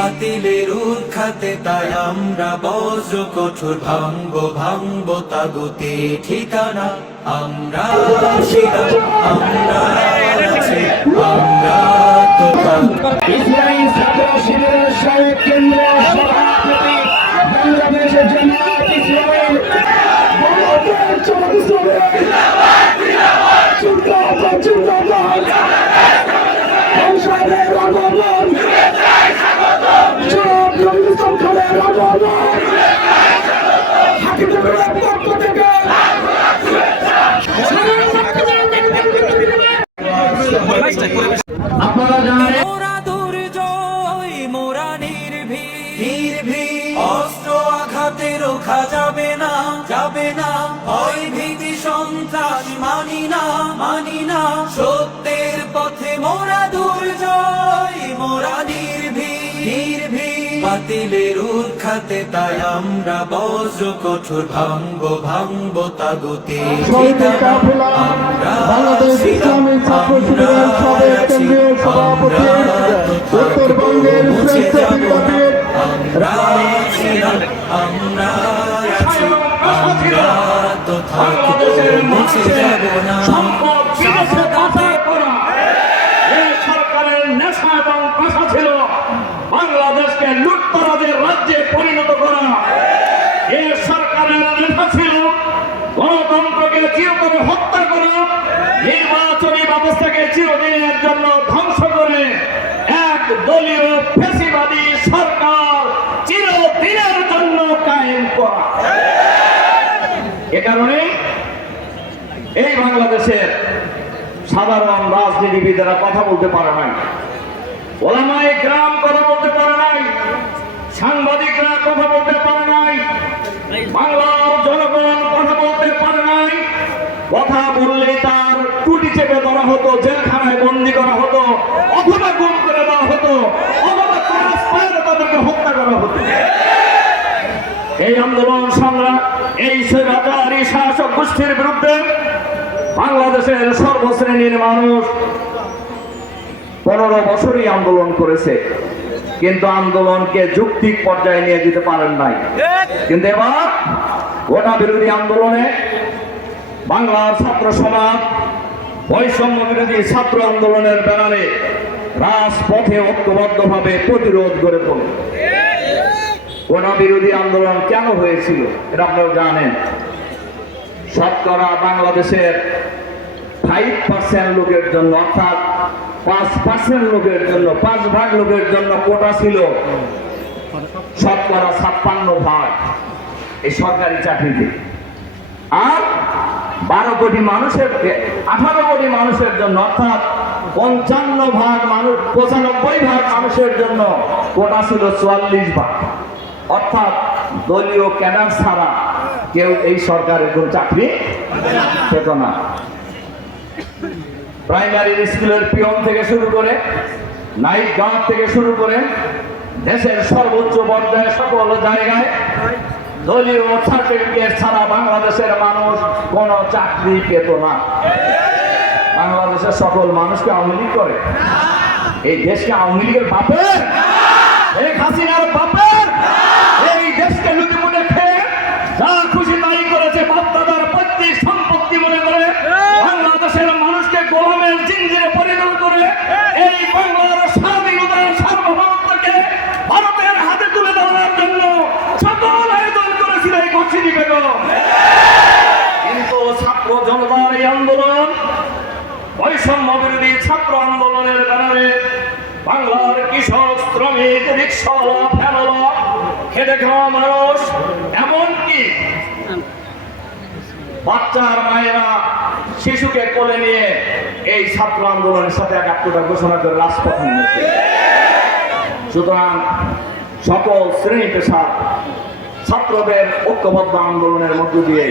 বাতিলের উৎখাতে তাই আমরা বজ্র কঠোর ভাঙবো তাগুতি ঠিকানা। আমরা শিরা, আমরা আছি, আমরা তো ইসলামী ছাত্র শিবিরের সাবেক কেন্দ্রীয় সভাপতি, বাংলাদেশের জামায়াত ইসলামী, আপনারা জানেন মোরা দুর্জয়, মোরা নির্ভীক, অস্ত্র আঘাতে রোখা যাবে না, যাবে না। ভয় ভীতি সন্ত্রাস মানি না, সত্যের পথে মোরা দুর্জয়, মোরা নির্ভীক, বাতিলের উৎখাতে তাই আমরা বজ্র কঠোর ভাঙবো তাগুতি ঠিকানা। আমরা বাংলাদেশ ইসলামী ছাত্র শিবিরের সাবেক কেন্দ্রীয় সভাপতি, উত্তরবঙ্গের শ্রেষ্ঠ বিপ্লবী, আমরা ছিলাম, আমরা আছি, আমরা তো থাকবো, মুছে যাব না। সরকারের নেশা এবং পেশা ছিল বাংলাদেশকে লুটতরাজের রাজ্যে পরিণত করা। এ সরকারের নেশা ছিল গণতন্ত্রকে চিরতরে হত্যা করা, নির্বাচনী ব্যবস্থাকে চিরদিনের জন্য ধ্বংস করে এক দলীয় ফ্যাসিবাদী সরকার চিরদিনের জন্য কায়েম করা। এ কারণে এই বাংলাদেশের সাধারণ রাজনীতিবিদেরা কথা বলতে পারে নাই, ওলামায়ে কেরাম কথা বলতে পারে নাই, সাংবাদিকরা কথা বলতে পারে নাই, বাংলার জনগণ কথা বলতে পারে নাই। কথা বললে তার টুটি চেপে ধরা হতো, জেলখানায় বন্দী করা হতো, অথবা গুম করে দেওয়া হতো, অথবা তাদেরকে হত্যা করা হতো। এই আন্দোলন সংগ্রাম, এই স্বৈরাচারী শাসক গোষ্ঠীর বিরুদ্ধে বাংলাদেশের সর্বশ্রেণীর মানুষ 15 বছরই আন্দোলন করেছে, কিন্তু আন্দোলনকে যৌক্তিক পর্যায়ে নিয়ে যেতে পারেন নাই। কিন্তু এবার গোটা বিরোধী আন্দোলনে বাংলার ছাত্র সমাজ বৈষম্য বিরোধী ছাত্র আন্দোলনের ব্যানারে রাজপথে ঐক্যবদ্ধভাবে প্রতিরোধ গড়ে তোলে। গোটা বিরোধী আন্দোলন কেন হয়েছিল এটা আপনারা জানেন। শতকরা বাংলাদেশের 5% লোকের জন্য, অর্থাৎ 5% লোকের জন্য, 5 ভাগ লোকের জন্য কোটা ছিল শতকরা 56 ভাগ এই সরকারি চাকরিতে, আর 12 কোটি মানুষের, 18 কোটি মানুষের জন্য, অর্থাৎ 55 ভাগ মানুষ, 95 ভাগ মানুষের জন্য কোটা ছিল 44 ভাগ। অর্থাৎ দলীয় ক্যাডার ছাড়া কেউ এই সরকারের কোন চাকরি পেত না। প্রাইমারি স্কুলের পিয়ন থেকে শুরু করে, নাইট গার্ড থেকে শুরু করে দেশের সর্বোচ্চ পর্যায়ে সকল জায়গায় দলীয় সার্টিফিকেট ছাড়া বাংলাদেশের মানুষ কোন চাকরি পেত না। বাংলাদেশের সকল মানুষকে আওয়ামী লীগ করে, এই দেশকে আওয়ামী লীগের বাপের, শেখ হাসিনার বাপের, এই দেশকে লুটিপুটে খেয়ে যা খুশি তাই করেছে, বাপ-দাদার পৈতৃক সম্পত্তি মনে করে বাংলাদেশের মানুষকে গোলামের জিঞ্জিরে পরিণত করে এই বাংলার স্বাধীনতার সার্বভৌমত্বকে ভারতের হাতে তুলে দেওয়ার জন্য সকল আয়োজন করেছিল এই গছিনী বেগম। কিন্তু ছাত্র জনতার এই আন্দোলন, বৈষম্য বিরোধী ছাত্র আন্দোলনের ব্যানারে বাংলার কৃষক, শ্রমিক, রিক্সাওয়ালা, ভ্যানওয়ালা, খেটে খাওয়া মানুষ, এমনকি বাচ্চার মায়েরা শিশুকে কোলে নিয়ে এই ছাত্র আন্দোলনের সাথে একাত্মতা ঘোষণা করে রাজপথে নেমেছে। সুতরাং সকল শ্রেণী পেশা ছাত্রদের ঐক্যবদ্ধ আন্দোলনের মধ্য দিয়ে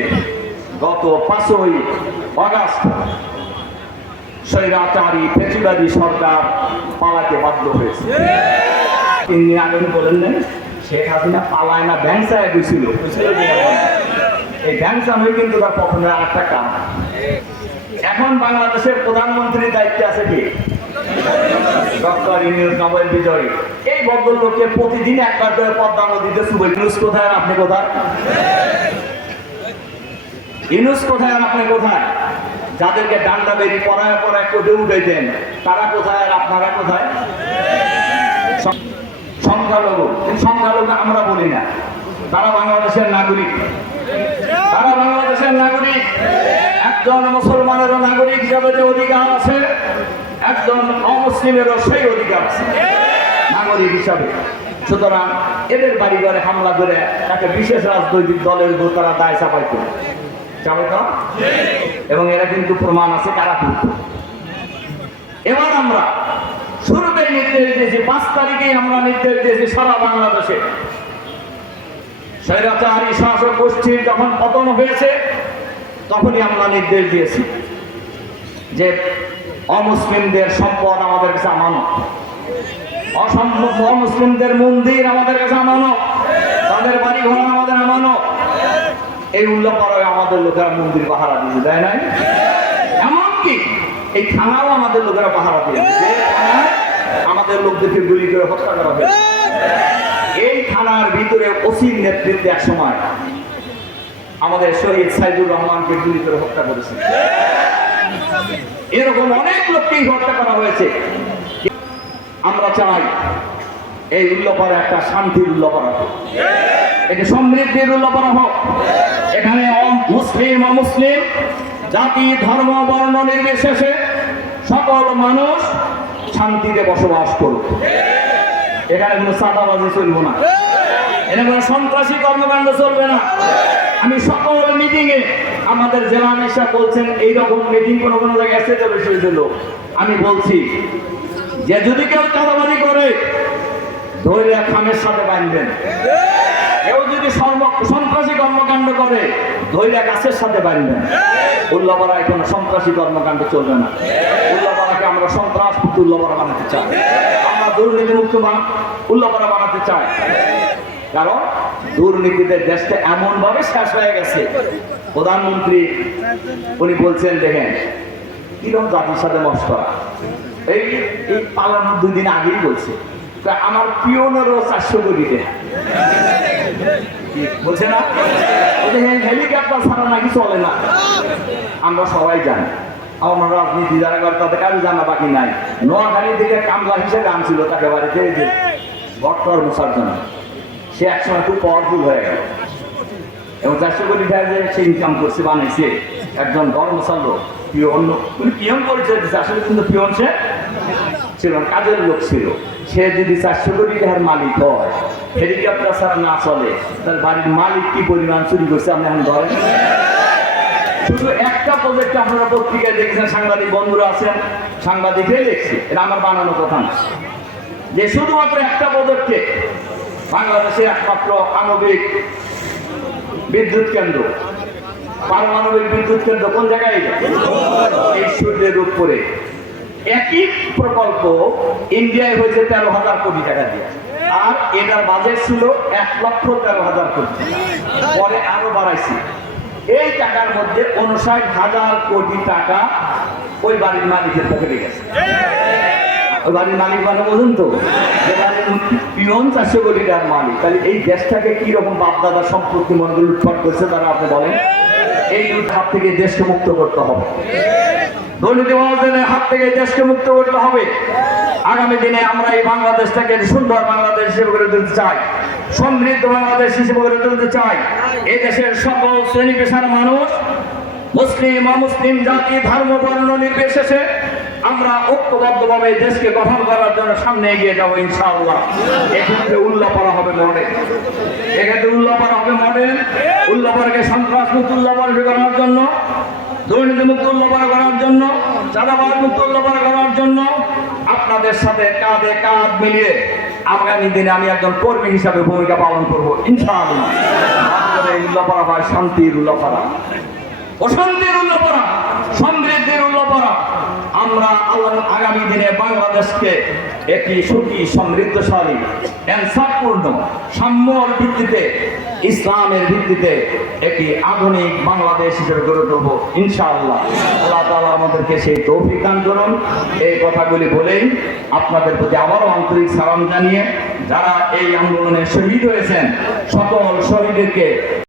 গত 5ই আগস্ট স্বৈরাচারী ফ্যাসিবাদী সরকার পালাতে বাধ্য হয়েছে। 3 দিন আগে বলেন শেখ হাসিনা পালায় না, ব্যাংসায় গেছিল। এই ব্যাংসামে কিন্তু তার পতনের আরেকটা কারণ। এখন বাংলাদেশের প্রধানমন্ত্রীর দায়িত্বে আছে কি? ডক্টর ইউনূস নোবেল বিজয়ী। এই ভদ্রলোককে প্রতিদিন একবার করে পদ্মা নদীতে চুবে। ইউনূস কোথায় আর আপনি কোথায়? ইউনূস কোথায় আর আপনি কোথায়? যাদেরকে ডান্ডা বেরি পড়ায় পড়ায় কোটে উঠাইতেন তারা কোথায় আর আপনারা কোথায়? সংখ্যালঘু, সংখ্যালঘু আমরা বলি না, তারা বাংলাদেশের নাগরিক। তারা বাংলাদেশের নাগরিক। একজন মুসলমানেরও নাগরিক হিসাবে যে অধিকার আছে, একজন অমুসলিমেরও সেই অধিকার আছে নাগরিক হিসাবে। সুতরাং এদের বাড়ি ঘরে হামলা করে একটা বিশেষ রাজনৈতিক দলের উপর তারা দায় চাপাইত, এবং এরা কিন্তু প্রমাণ আছে কারা করত। এবার আমরা শুরুতেই নির্দেশ দিয়েছি, 5 তারিখেই আমরা নির্দেশ দিয়েছি সারা বাংলাদেশে স্বৈরাচারী শাসক গোষ্ঠীর যখন পতন হয়েছে তখনই আমরা নির্দেশ দিয়েছি যে অমুসলিমদের সম্পদ আমাদের কাছে আমানত, অমুসলিমদের মন্দির আমাদের কাছে আমানত, তাদের বাড়ি ঘর আমাদের আমানত। এই উল্লাপাড়ায় আমাদের লোকেরা মন্দির পাহারা দিয়েছে, তাই নাই? এমনকি এই থানাও আমাদের লোকেরা পাহারা দিয়েছে, আমাদের লোকদেরকে গুলি করে হত্যা করা হয়েছে। এই থানার ভিতরে ওসির নেতৃত্বে এক সময় আমাদের শহীদ সাইদুর রহমানকে গুলি করে হত্যা করেছে। এরকম অনেক লোককেই হত্যা করা হয়েছে। আমরা চাই এই উল্লাপাড়া একটা শান্তির উল্লাপাড়া হোক, এটা সমৃদ্ধির উল্লাপাড়া হোক। এখানে মুসলিম অমুসলিম, জাতি ধর্ম বর্ণ নির্বিশেষে সকল মানুষ শান্তিতে বসবাস করুক। এখানে কোনো চাঁদাবাজি চলবে না, এখানে কোনো সন্ত্রাসী কর্মকাণ্ড চলবে না। আমি সকল মিটিং এ আমাদের জেলা নেতা বলছেন এইরকম মিটিং কোনো কোনো জায়গায় এসে যাবে সেগুলো আমি বলছি যে যদি কেউ চাঁদাবাজি করে ধরে খামের সাথে বাঁধবেন, কেউ যদি সন্ত্রাসী কর্মকাণ্ড করে ধরে গাছের সাথে বাঁধবেন। উল্লাপাড়ায় কোনো সন্ত্রাসী কর্মকাণ্ড চলবে না। উল্লাপাড়াকে আমরা সন্ত্রাস মুক্ত উল্লাপাড়া বানাতে চাই, আমরা দুর্নীতি মুক্ত উল্লাপাড়া বানাতে চাই। কারণ দুর্নীতিতে দেশটা এমন ভাবে শেষ হয়ে গেছে, প্রধানমন্ত্রী উনি বলছেন দেখেন কিরকম জাতির সাথে মস্করা। এই পালানোর 2 দিন আগেই বলছে আমার পিওনেরও 400 কোটি টাকা বলছে না, হেলিকপ্টার ছাড়া নাকি চলে না। আমরা সবাই জানি, আমার রাজনীতি যারা করে তাদের কারো জানা বাকি নাই। নোয়াখালী থেকে কামলা হিসেবে আনছিল তাকে বাড়িতে ভট্টর মুসার জন্য, সে একসময় খুব পাওয়ারফুল হয়ে গেল এবং 400 কোটি টাকা যে সে ইনকাম করছে বানাইছে একজন বড় মুসাল লোক। পিওন উনি পিওন পরিচয় দিচ্ছে, আসলে কিন্তু পিওন সে ছিল কাজের লোক ছিল। সে যদি 400 কোটি টাকার মালিক হয়, হেলিকপ্টার ছাড়া না চলে, তার বাড়ির মালিক কি পরিমাণ চুরি করছে আপনি এখন ধরেন। শুধু একটা প্রজেক্ট আপনারা পত্রিকায় দেখছেন, সাংবাদিক বন্ধুরা আছেন, সাংবাদিকরাই দেখছে, এটা আমার বানানো কথা না, যে শুধুমাত্র একটা প্রজেক্টে বাংলাদেশে একমাত্র আণবিক বিদ্যুৎ কেন্দ্র, পারমাণবিক বিদ্যুৎ কেন্দ্র কোন জায়গায়? এই সূর্যের উপরে। একই প্রকল্প ইন্ডিয়ায় হয়েছে 13,000 কোটি টাকা দিয়ে, আর এটার বাজেট ছিল 1,13,000 কোটি, পরে আরো বাড়াইছি। এই টাকার মধ্যে 59,000 কোটি টাকা ওই বাড়ির মালিকের পকেটে গেছে। ওই বাড়ির মালিক মানে বলুন তো, পিওন 400 কোটি টাকার মালিক। তাহলে এই দেশটাকে কি রকম বাপদাদার সম্পত্তি মনে করে লুটপাট করছে তারা, আপনি বলেন। এই হাত থেকে দেশকে মুক্ত করতে হবে, দুর্নীতিবাজদের হাত থেকে দেশকে মুক্ত করতে হবে। আগামী দিনে আমরা এই বাংলাদেশটাকে সুন্দর বাংলাদেশ হিসেবে গড়ে তুলতে চাই, সমৃদ্ধ বাংলাদেশ হিসেবে গড়ে তুলতে চাই। এই দেশের সকল শ্রেণী পেশার মানুষ, মুসলিম অমুসলিম, জাতি ধর্ম বর্ণ নির্বিশেষে আমরা ঐক্যবদ্ধভাবে দেশকে গঠন করার জন্য সামনে এগিয়ে যাবো ইনশাআল্লাহ। এক্ষেত্রে উল্লাপাড়া হবে মডেল, এক্ষেত্রে উল্লাপাড়া হবে মডেল। উল্লাপাড়াকে সন্ত্রাস মুক্ত উল্লাপাড়া করার জন্য, দুর্নীতি মুক্ত উল্লাপাড়া করার জন্য, চাঁদাবাজ মুক্ত উল্লাপাড়া করার জন্য আপনাদের সাথে কাঁধে কাঁধ মিলিয়ে আগামী দিনে আমি একজন কর্মী হিসাবে ভূমিকা পালন করবো ইনশাআল্লাহ। উল্লাপাড়া হয় শান্তির উল্লাপাড়া, অশান্তির উল্লাপাড়া, সমৃদ্ধির উল্লাপাড়া। আমরা আগামী দিনে বাংলাদেশকে একটি সুখী সমৃদ্ধশালী ইনসাফপূর্ণ সাম্যর ভিত্তিতে ইসলামের ভিত্তিতে একটি আধুনিক বাংলাদেশ হিসেবে গড়ে তুলবো ইনশাআল্লাহ। আল্লাহ তাআলা আমাদেরকে সেই তৌফিক দান করুন। এই কথাগুলি বলেই আপনাদের প্রতি আবারও আন্তরিক সালাম জানিয়ে যারা এই আন্দোলনে শহীদ হয়েছেন সকল শহীদদেরকে